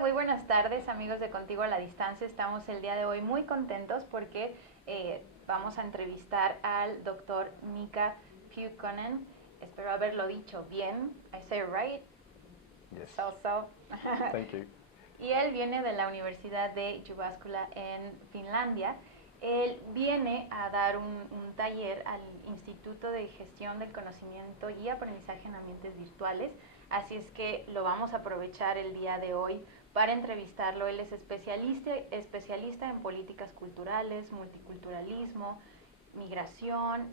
Muy buenas tardes, amigos de Contigo a la Distancia. Estamos el día de hoy muy contentos porque vamos a entrevistar al doctor Miikka Pyykkönen. Espero haberlo dicho bien. I say it right? Yes. So. Thank you. Y él viene de la Universidad de Jyväskylä en Finlandia. Él viene a dar un taller al Instituto de Gestión del Conocimiento y Aprendizaje en Ambientes Virtuales. Así es que lo vamos a aprovechar el día de hoy para entrevistarlo. Él es especialista en políticas culturales, multiculturalismo, migración,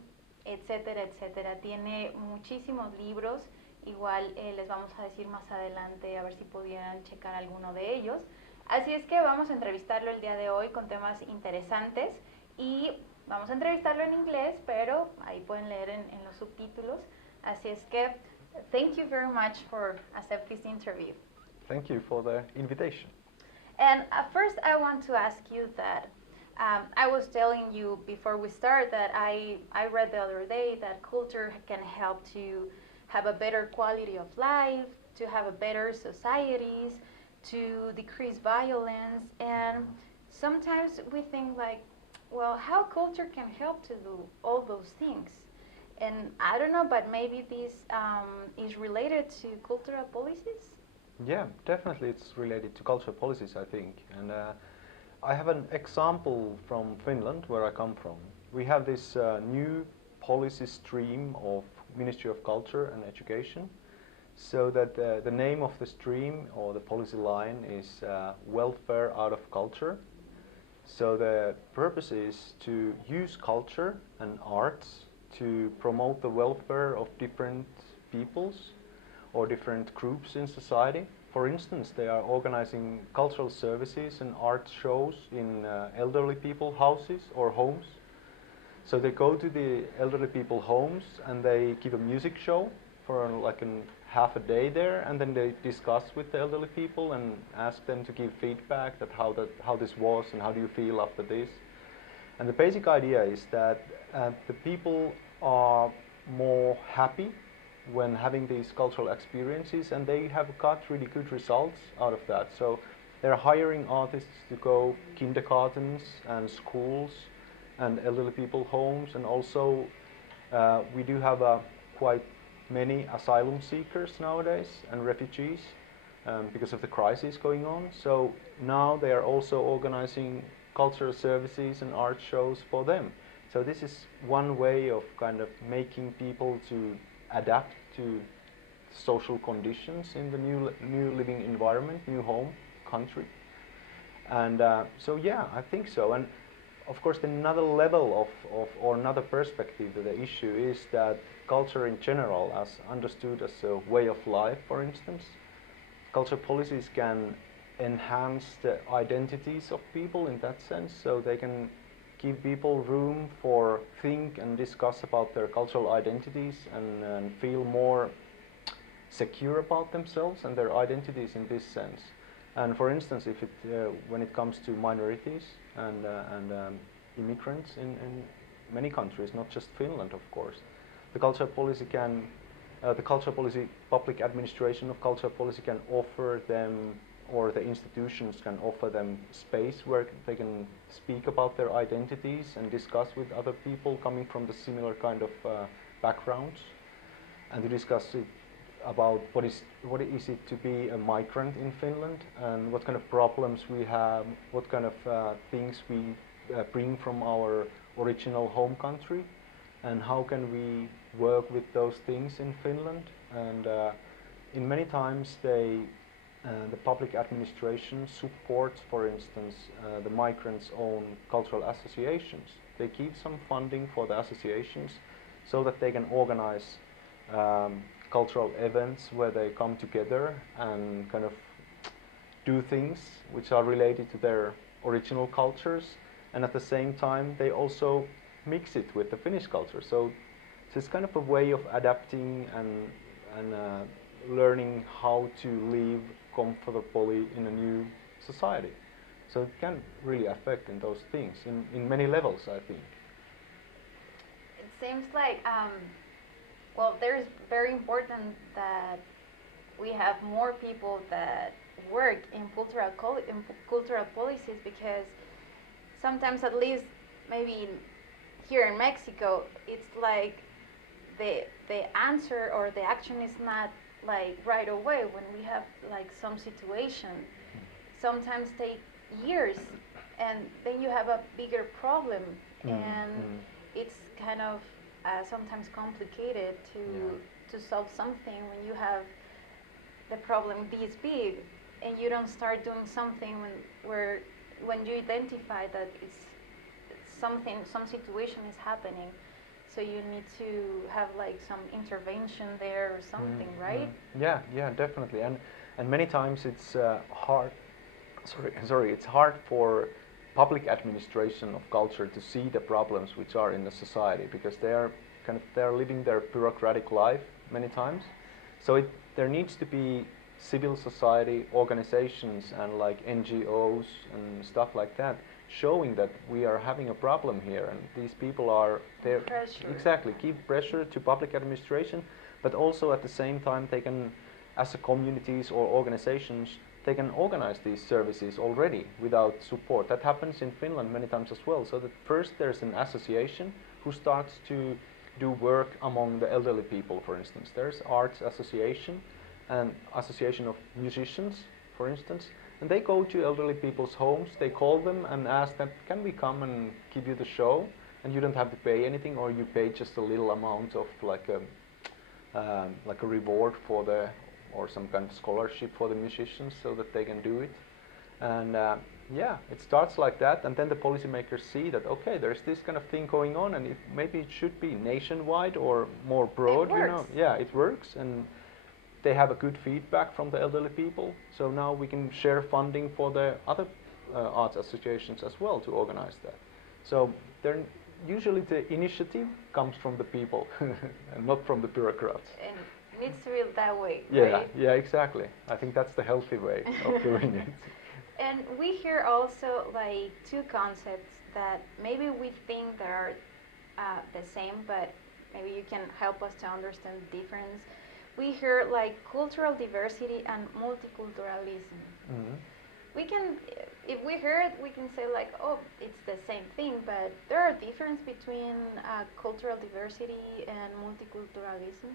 etcétera, etcétera. Tiene muchísimos libros. Igual les vamos a decir más adelante a ver si pudieran checar alguno de ellos. Así es que vamos a entrevistarlo el día de hoy con temas interesantes y vamos a entrevistarlo en inglés, pero ahí pueden leer en los subtítulos. Así es que thank you very much for accepting this interview. Thank you for the invitation. And first I want to ask you that I was telling you before we start that I read the other day that culture can help to have a better quality of life, to have a better societies, to decrease violence, and sometimes we think like, well, how culture can help to do all those things? And I don't know, but maybe this is related to cultural policies? Yeah, definitely it's related to cultural policies, I think. And I have an example from Finland, where I come from. We have this new policy stream of Ministry of Culture and Education, so that the name of the stream or the policy line is welfare out of culture. So the purpose is to use culture and arts to promote the welfare of different peoples or different groups in society. For instance, they are organizing cultural services and art shows in elderly people houses or homes. So they go to the elderly people homes and they give a music show for like half a day there, and then they discuss with the elderly people and ask them to give feedback that how this was and how do you feel after this. And the basic idea is that the people are more happy when having these cultural experiences, and they have got really good results out of that. So they're hiring artists to go kindergartens and schools and elderly people homes, and also we do have quite many asylum seekers nowadays and refugees because of the crisis going on. So now they are also organizing cultural services and art shows for them. So this is one way of kind of making people to adapt to social conditions in the new living environment, new home country. And so yeah, I think so. And of course, another level of or another perspective to the issue is that culture in general, as understood as a way of life, for instance, culture policies can enhance the identities of people in that sense, so they can give people room for think and discuss about their cultural identities and feel more secure about themselves and their identities in this sense. And for instance, if when it comes to minorities and immigrants in many countries, not just Finland, of course, the cultural policy public administration of cultural policy can offer them, or the institutions can offer them space where they can speak about their identities and discuss with other people coming from the similar kind of backgrounds, and to discuss about what is it to be a migrant in Finland, and what kind of problems we have, what kind of things we bring from our original home country, and how can we work with those things in Finland. And in many times the public administration supports, for instance, the migrants' own cultural associations. They give some funding for the associations so that they can organize cultural events where they come together and kind of do things which are related to their original cultures, and at the same time they also mix it with the Finnish culture. So it's kind of a way of adapting and learning how to live comfortably in a new society. So it can really affect in those things in many levels, I think. It seems like well, there's very important that we have more people that work in cultural policies, because sometimes, at least maybe here in Mexico, it's like the answer or the action is not like right away. When we have like some situation, sometimes take years, and then you have a bigger problem, and it's kind of sometimes complicated to solve something when you have the problem this big, and you don't start doing something when you identify that it's some situation is happening. So you need to have like some intervention there or something, right? Yeah, definitely. And many times it's hard. Sorry, it's hard for public administration of culture to see the problems which are in the society, because they're living their bureaucratic life many times. So there needs to be civil society organizations and like NGOs and stuff like that, showing that we are having a problem here, and these people are there. Exactly, give pressure to public administration, but also at the same time they can, as a communities or organizations, they can organize these services already without support. That happens in Finland many times as well. So that first there's an association who starts to do work among the elderly people, for instance. There's arts association and association of musicians, for instance, and they go to elderly people's homes, they call them and ask them, can we come and give you the show? And you don't have to pay anything, or you pay just a little amount of like a reward for or some kind of scholarship for the musicians so that they can do it. And it starts like that, and then the policymakers see that, okay, there's this kind of thing going on, and maybe it should be nationwide or more broad, you know. Yeah, it works, and they have a good feedback from the elderly people. So now we can share funding for the other arts associations as well to organize that. So usually the initiative comes from the people and not from the bureaucrats. And it needs to be that way, yeah, right? Yeah, exactly. I think that's the healthy way of doing it. And we hear also like two concepts that maybe we think they are the same, but maybe you can help us to understand the difference. We hear like cultural diversity and multiculturalism. We can, if we hear it, we can say like, oh, it's the same thing, but there are differences between cultural diversity and multiculturalism.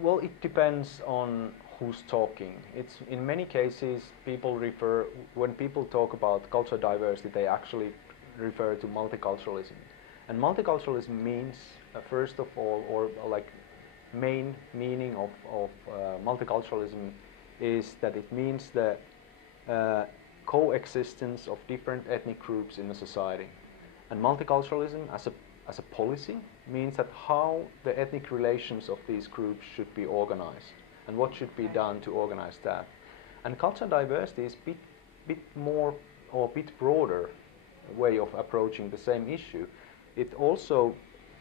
Well, it depends on who's talking. It's in many cases when people talk about cultural diversity, they actually refer to multiculturalism. And multiculturalism means, first of all, or like main meaning of multiculturalism is that it means the coexistence of different ethnic groups in a society. And multiculturalism as a policy means that how the ethnic relations of these groups should be organized and what should be done to organize that. And cultural diversity is a bit more or a bit broader way of approaching the same issue. It also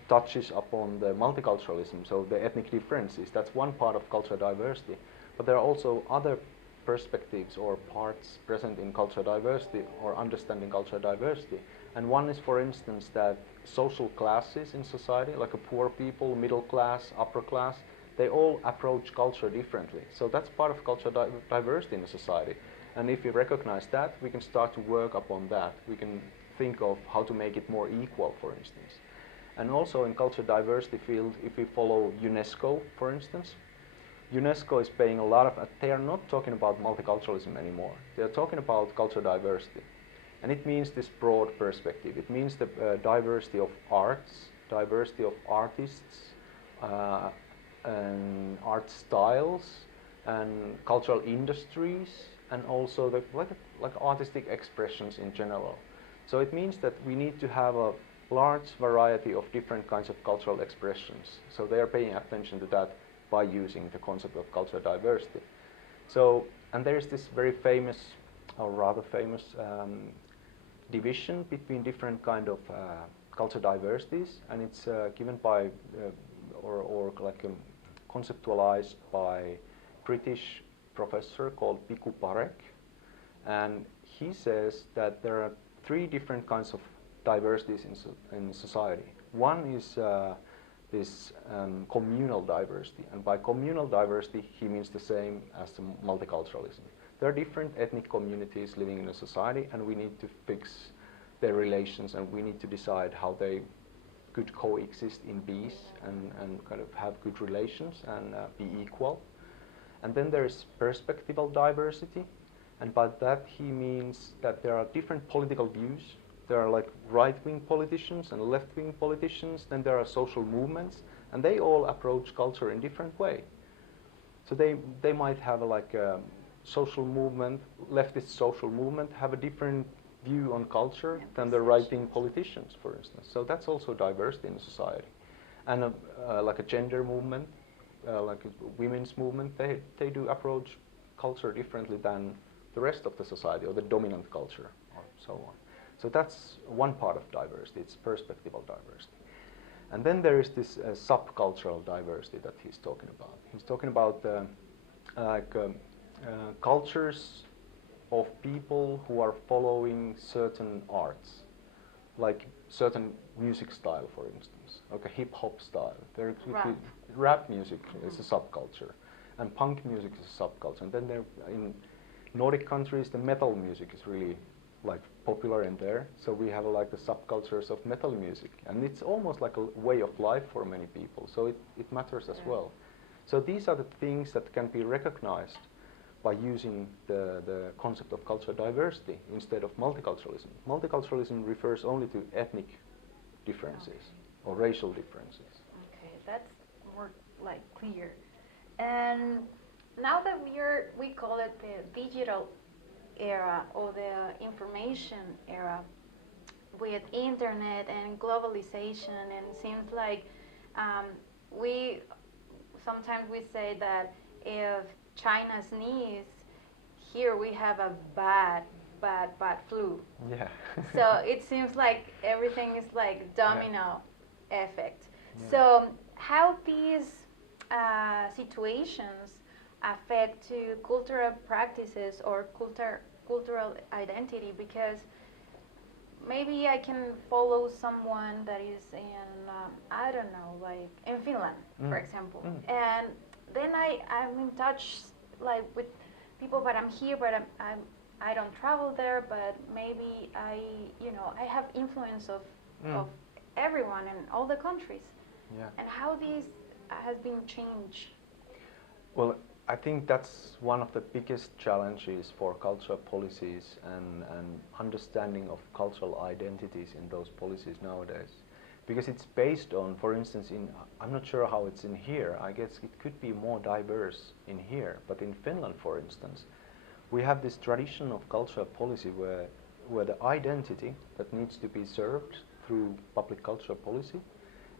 touches upon the multiculturalism, so the ethnic differences. That's one part of cultural diversity. But there are also other perspectives or parts present in cultural diversity or understanding cultural diversity. And one is, for instance, that social classes in society, like a poor people, middle class, upper class, they all approach culture differently. So that's part of cultural diversity in a society. And if we recognize that, we can start to work upon that. We can think of how to make it more equal, for instance. And also in cultural diversity field, if we follow UNESCO, for instance, UNESCO is paying a lot of, they are not talking about multiculturalism anymore. They are talking about cultural diversity. And it means this broad perspective. It means the diversity of arts, diversity of artists, and art styles, and cultural industries, and also the like artistic expressions in general. So it means that we need to have a large variety of different kinds of cultural expressions. So they are paying attention to that by using the concept of cultural diversity. So, and there is this very famous, or rather famous, division between different kind of cultural diversities, and it's given by, or like conceptualized by British professor called Piku Parek, and he says that there are three different kinds of diversities in society. One is this communal diversity. And by communal diversity, he means the same as the multiculturalism. There are different ethnic communities living in a society, and we need to fix their relations, and we need to decide how they could coexist in peace and kind of have good relations and be equal. And then there is perspectival diversity, and by that he means that there are different political views. There are like right-wing politicians and left-wing politicians, then there are social movements, and they all approach culture in different way. So they might have like a social movement, leftist social movement, have a different view on culture than the right-wing politicians, for instance. So that's also diversity in society. And like a gender movement, like a women's movement, they do approach culture differently than the rest of the society or the dominant culture or so on. So that's one part of diversity, it's perspectival diversity. And then there is this subcultural diversity that he's talking about. He's talking about cultures of people who are following certain arts, like certain music style, for instance, like a hip-hop style. Rap music is a subculture, and punk music is a subculture. And then there, in Nordic countries, the metal music is really like popular in there. So we have like the subcultures of metal music, and it's almost like a way of life for many people. So it matters as well. So these are the things that can be recognized by using the concept of cultural diversity instead of multiculturalism. Multiculturalism refers only to ethnic differences or racial differences. Okay, that's more like clear. And now that we call it the digital era or the information era, with internet and globalization, and it seems like sometimes we say that if China sneeze, here we have a bad flu. Yeah. So it seems like everything is like domino effect. So how these situations affect to cultural practices or cultural identity? Because maybe I can follow someone that is in I don't know, like in Finland, for example, and then I'm in touch like with people, but I'm here, but I don't travel there, but maybe I have influence of everyone in all the countries. Yeah. And how these has been changed? Well, I think that's one of the biggest challenges for cultural policies and understanding of cultural identities in those policies nowadays. Because it's based on, for instance, I'm not sure how it's in here, I guess it could be more diverse in here, but in Finland, for instance, we have this tradition of cultural policy where the identity that needs to be served through public cultural policy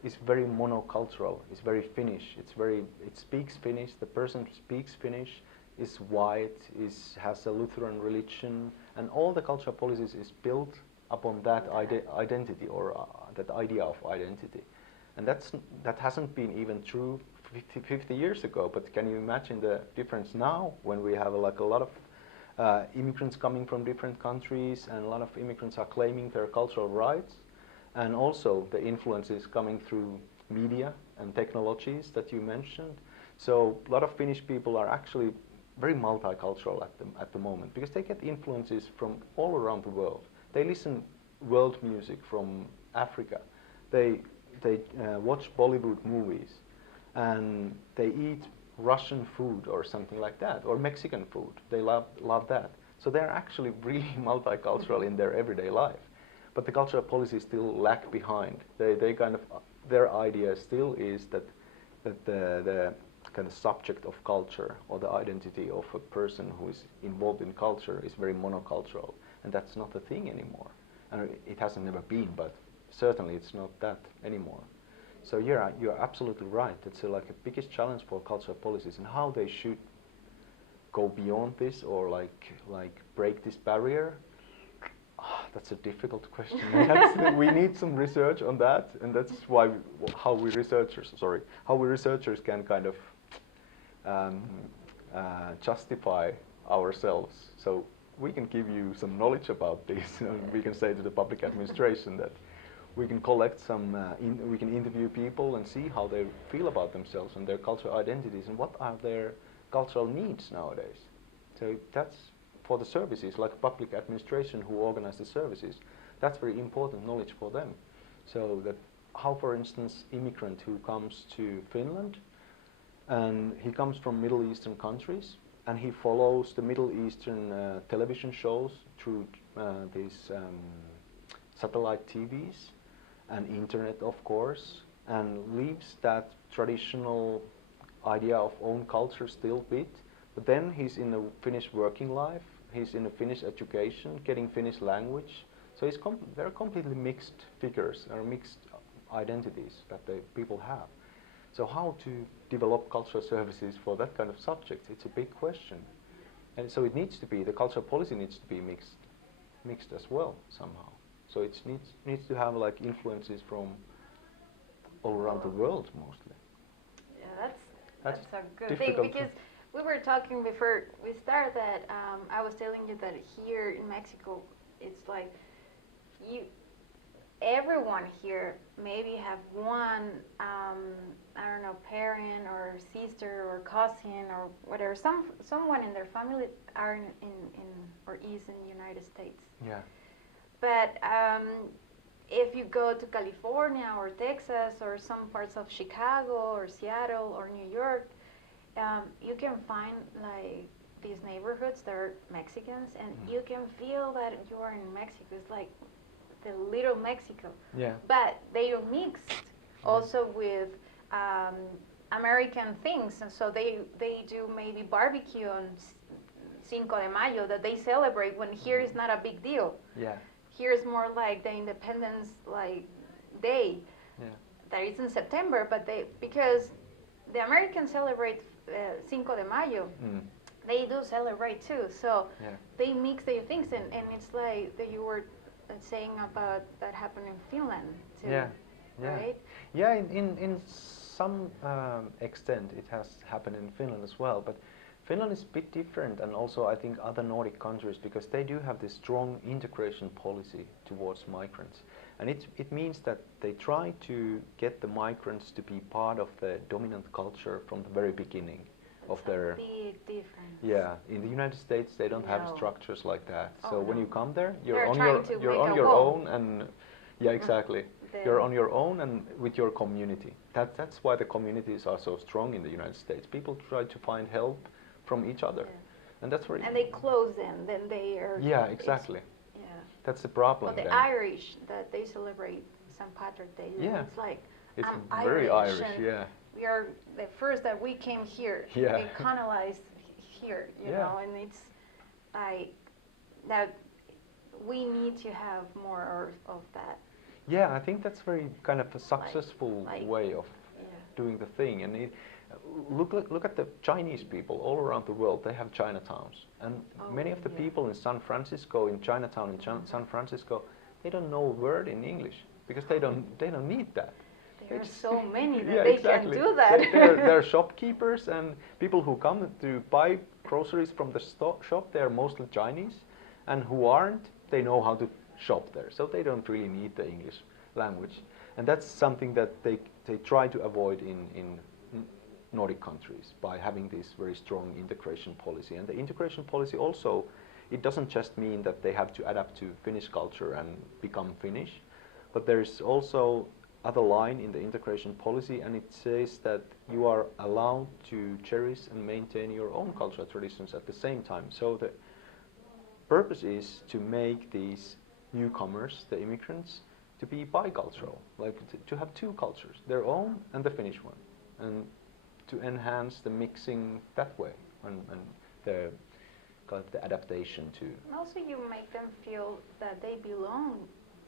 is very monocultural, it's very Finnish, it speaks Finnish, the person who speaks Finnish is white, has a Lutheran religion, and all the cultural policies is built upon that identity or that idea of identity. And that hasn't been even true 50 years ago, but can you imagine the difference now when we have like a lot of immigrants coming from different countries, and a lot of immigrants are claiming their cultural rights, and also the influences coming through media and technologies that you mentioned. So a lot of Finnish people are actually very multicultural at the moment, because they get influences from all around the world. They listen world music from Africa. They watch Bollywood movies, and they eat Russian food or something like that, or Mexican food. They love that. So they're actually really multicultural in their everyday life. But the cultural policies still lag behind. They kind of, their idea still is that the kind of subject of culture or the identity of a person who is involved in culture is very monocultural, and that's not a thing anymore. And it hasn't never been, but certainly it's not that anymore. So yeah, you're absolutely right. It's like a biggest challenge for cultural policies, and how they should go beyond this or like break this barrier. That's a difficult question. We need some research on that, and that's why how we researchers can kind of justify ourselves. So we can give you some knowledge about this, and we can say to the public administration that we can collect some, we can interview people and see how they feel about themselves and their cultural identities and what are their cultural needs nowadays. So that's for the services, like public administration who organize the services, that's very important knowledge for them. So that how, for instance, immigrant who comes to Finland, and he comes from Middle Eastern countries, and he follows the Middle Eastern television shows through these satellite TVs and internet, of course, and leaves that traditional idea of own culture still bit, but then he's in a Finnish working life, he's in a Finnish education, getting Finnish language, so he's they're completely mixed figures, or mixed identities that the people have. So how to develop cultural services for that kind of subject, it's a big question. And so it needs to be, the cultural policy needs to be mixed as well somehow. So it needs to have like influences from all around the world mostly. Yeah, that's a good thing, difficult because we were talking before we started that I was telling you that here in Mexico it's like everyone here maybe have one I don't know, parent or sister or cousin or whatever, someone in their family are in or is in the United States. Yeah. But if you go to California or Texas or some parts of Chicago or Seattle or New York, you can find like these neighborhoods that are Mexicans, and you can feel that you are in Mexico. It's like the little Mexico. Yeah. But they are mixed also with American things, and so they do maybe barbecue on Cinco de Mayo that they celebrate, when here is not a big deal. Yeah. Here is more like the Independence like Day. Yeah. That is in September, but because the Americans celebrate Cinco de Mayo, they do celebrate too. So they mix their things, and it's like that you were saying about that happened in Finland too. Yeah. Right? Yeah, in some extent it has happened in Finland as well, but Finland is a bit different, and also I think other Nordic countries, because they do have this strong integration policy towards migrants. And it means that they try to get the migrants to be part of the dominant culture from the very beginning of their... big difference. Yeah, in the United States they don't have structures like that. So when you come there, you're on your own, and yeah, exactly. You're on your own and with your community. That's why the communities are so strong in the United States. People try to find help from each other, and that's where. And they close in, then they are. Yeah, exactly. Yeah. That's the problem. But the Irish, that they celebrate St. Patrick's Day. Yeah. It's like it's I'm very Irish. and Yeah. we are the first that we came here. Yeah. We colonized here, you know, and it's like that we need to have more of that. Yeah, I think that's very kind of a successful way of doing the thing. And look at the Chinese people all around the world. They have Chinatowns, and many of the people in San Francisco, in Chinatown in San Francisco, they don't know a word in English because they don't need that. There are so many that yeah, they exactly. can do that. They're shopkeepers, and people who come to buy groceries from the shop, they're mostly Chinese, and who aren't, they know how to shop there, so they don't really need the English language. And that's something that they try to avoid in Nordic countries by having this very strong integration policy. And the integration policy also, it doesn't just mean that they have to adapt to Finnish culture and become Finnish, but there's also other line in the integration policy, and it says that you are allowed to cherish and maintain your own cultural traditions at the same time. So the purpose is to make these newcomers, the immigrants, to be bicultural, like to have two cultures, their own and the Finnish one, and to enhance the mixing that way, and the adaptation to. Also, you make them feel that they belong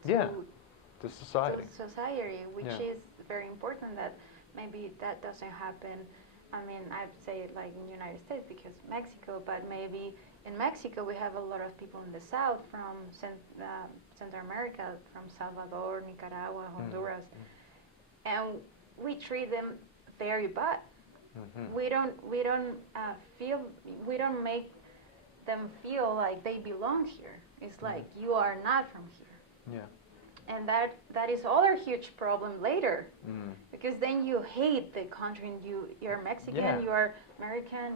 to society. Which is very important. That maybe that doesn't happen. I mean, I'd say like in the United States because Mexico, but maybe in Mexico we have a lot of people in the south from Central America, from Salvador, Nicaragua, Honduras, and we treat them very bad. We don't make them feel like they belong here. It's like you are not from here. Yeah. And that is other huge problem later, Mm. because then you hate the country, and you're Mexican, Yeah. you're American,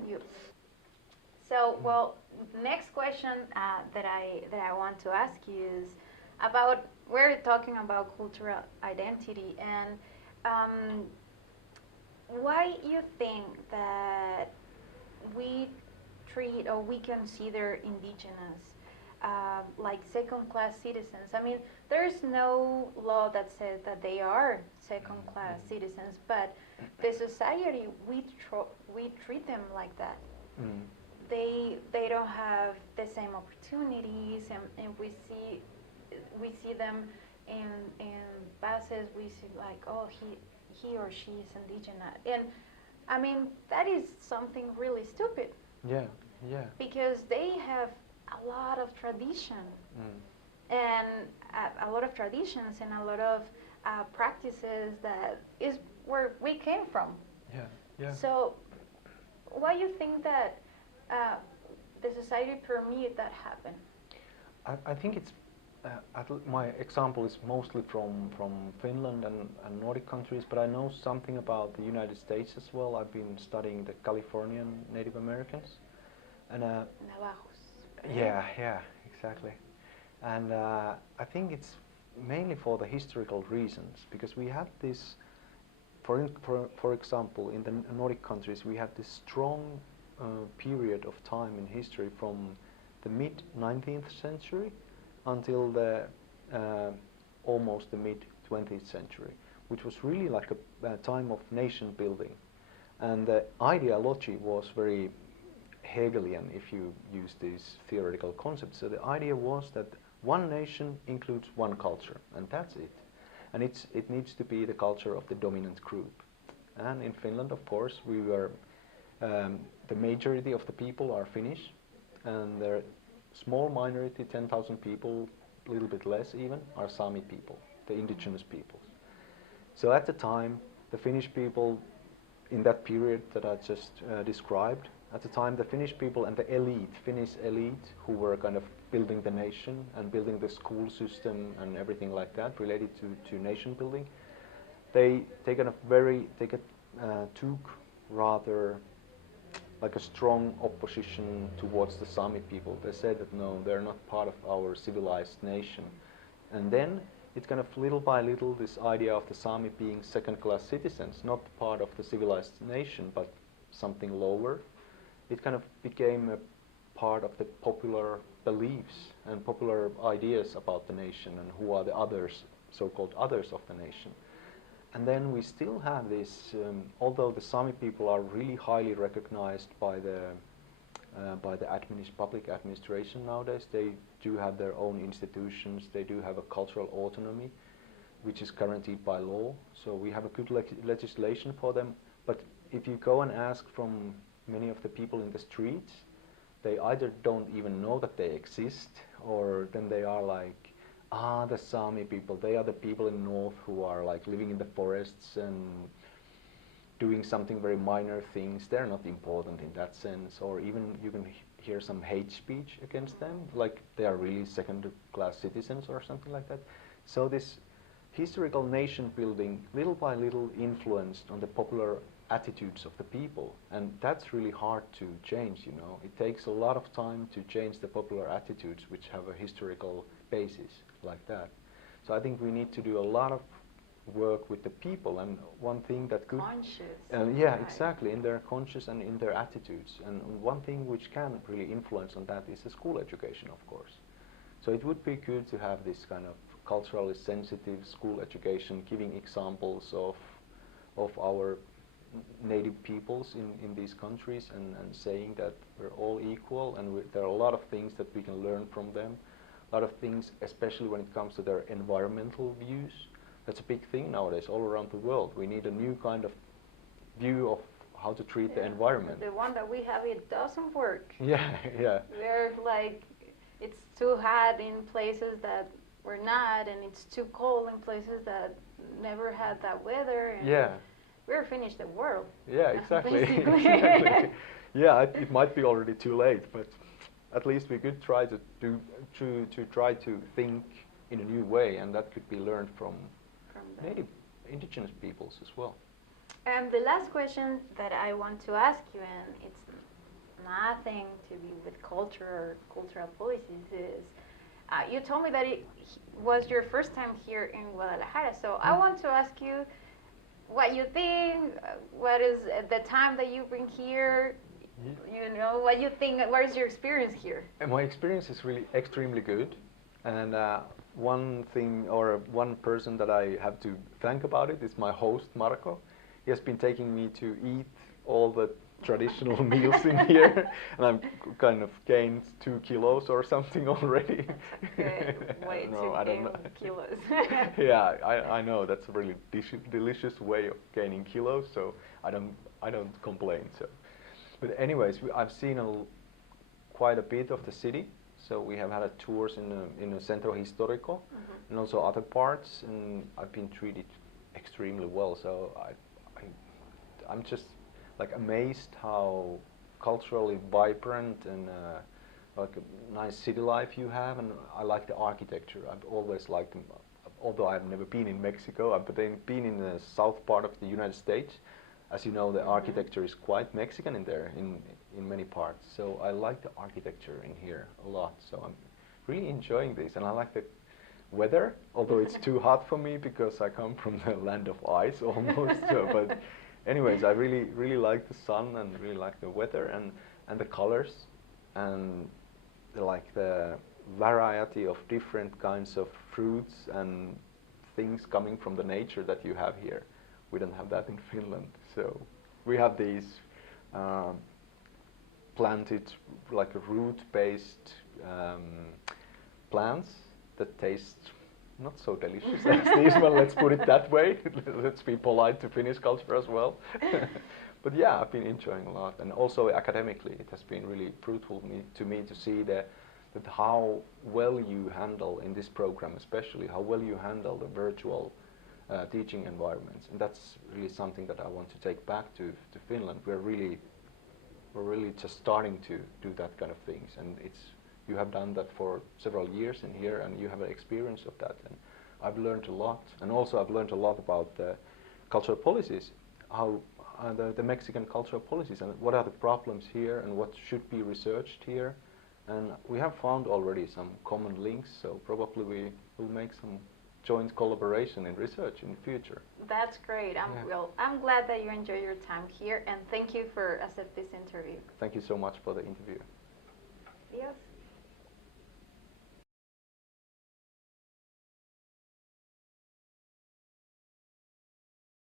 So, well, the next question that I want to ask you is about, we're talking about cultural identity, and why you think that we treat or we consider indigenous like second-class citizens? I mean, there's no law that says that they are second-class citizens, but the society, we treat them like that. Mm. They don't have the same opportunities, and we see them in buses. We see like, oh, he or she is indigenous, and I mean that is something really stupid. Yeah, yeah. Because they have a lot of tradition, and a lot of traditions and a lot of practices that is where we came from. Yeah, yeah. So, why you think that the society permit that happen? I think it's, my example is mostly from Finland and Nordic countries, but I know something about the United States as well. I've been studying the Californian Native Americans. And Navajos. yeah, exactly. And I think it's mainly for the historical reasons, because we have this, for example, in the Nordic countries, we have this strong period of time in history from the mid-19th century until the almost the mid-20th century, which was really like a time of nation building. And the ideology was very Hegelian, if you use these theoretical concepts. So the idea was that one nation includes one culture, and that's it. And it needs to be the culture of the dominant group. And in Finland, of course, we were, the majority of the people are Finnish, and the small minority, 10,000 people, a little bit less even, are Sami people, the indigenous peoples. So at the time, the Finnish people, in that period that I just described, at the time the Finnish people and the elite, Finnish elite, who were kind of building the nation and building the school system and everything like that related to nation building, they took rather like a strong opposition towards the Sami people. They said that no, they're not part of our civilized nation. And then it kind of little by little, this idea of the Sami being second-class citizens, not part of the civilized nation, but something lower, it kind of became a part of the popular beliefs and popular ideas about the nation and who are the others, so-called others of the nation. And then we still have this, although the Sami people are really highly recognized by the public administration nowadays, they do have their own institutions, they do have a cultural autonomy, which is guaranteed by law. So we have a good legislation for them. But if you go and ask from many of the people in the streets, they either don't even know that they exist, or then they are like, the Sami people, they are the people in north who are like living in the forests and doing something very minor things. They're not important in that sense. Or even you can hear some hate speech against them, like they are really second-class citizens or something like that. So this historical nation building little by little influenced on the popular attitudes of the people, and that's really hard to change, you know. It takes a lot of time to change the popular attitudes which have a historical basis like that. So I think we need to do a lot of work with the people, and one thing that could conscious. yeah, exactly, in their conscious and in their attitudes, and one thing which can really influence on that is the school education, of course. So it would be good to have this kind of culturally sensitive school education, giving examples of our native peoples in these countries, and saying that we're all equal, and there are a lot of things that we can learn from them. A lot of things, especially when it comes to their environmental views. That's a big thing nowadays all around the world. We need a new kind of view of how to treat the environment. The one that we have, it doesn't work. Yeah, yeah. We're like, it's too hot in places that we're not, and it's too cold in places that never had that weather. And yeah. We're finished the world. Yeah, exactly. Exactly. Yeah, it might be already too late, but at least we could try to try to think in a new way, and that could be learned from the native indigenous peoples as well. And the last question that I want to ask you, and it's nothing to do with culture or cultural policies, is you told me that it was your first time here in Guadalajara, so I want to ask you what you think, what is the time that you bring here, you know, what you think, what is your experience here? And my experience is really extremely good, and one thing or one person that I have to thank about it is my host, Marco. He has been taking me to eat all the traditional meals in here, and I've kind of gained 2 kilos or something already. Way no, to gain kilos. Yeah, I know that's a really delicious way of gaining kilos, so I don't complain. So, but anyways, I've seen quite a bit of the city. So we have had tours in the Centro Histórico and also other parts, and I've been treated extremely well. So I'm just like amazed how culturally vibrant and like a nice city life you have, and I like the architecture. I've always liked them, although I've never been in Mexico. I've been in the south part of the United States. As you know, the architecture is quite Mexican in there, in many parts. So I like the architecture in here a lot. So I'm really enjoying this, and I like the weather, although it's too hot for me because I come from the land of ice almost. So, but anyways, I really like the sun and really like the weather and the colors and the variety of different kinds of fruits and things coming from the nature that you have here. We don't have that in Finland. So we have these planted like root-based plants that taste not so delicious as these one, let's put it that way. Let's be polite to Finnish culture as well. But yeah, I've been enjoying a lot, and also academically it has been really fruitful to me to see that how well you handle in this program, especially how well you handle the virtual teaching environments, and that's really something that I want to take back to Finland. We're really just starting to do that kind of things, and you have done that for several years in here, and you have an experience of that, and I've learned a lot. And also I've learned a lot about the cultural policies, how the Mexican cultural policies, and what are the problems here, and what should be researched here. And we have found already some common links, so probably we will make some joint collaboration in research in the future. That's great. I'm glad that you enjoy your time here, and thank you for accepting this interview. Thank you so much for the interview. Yes.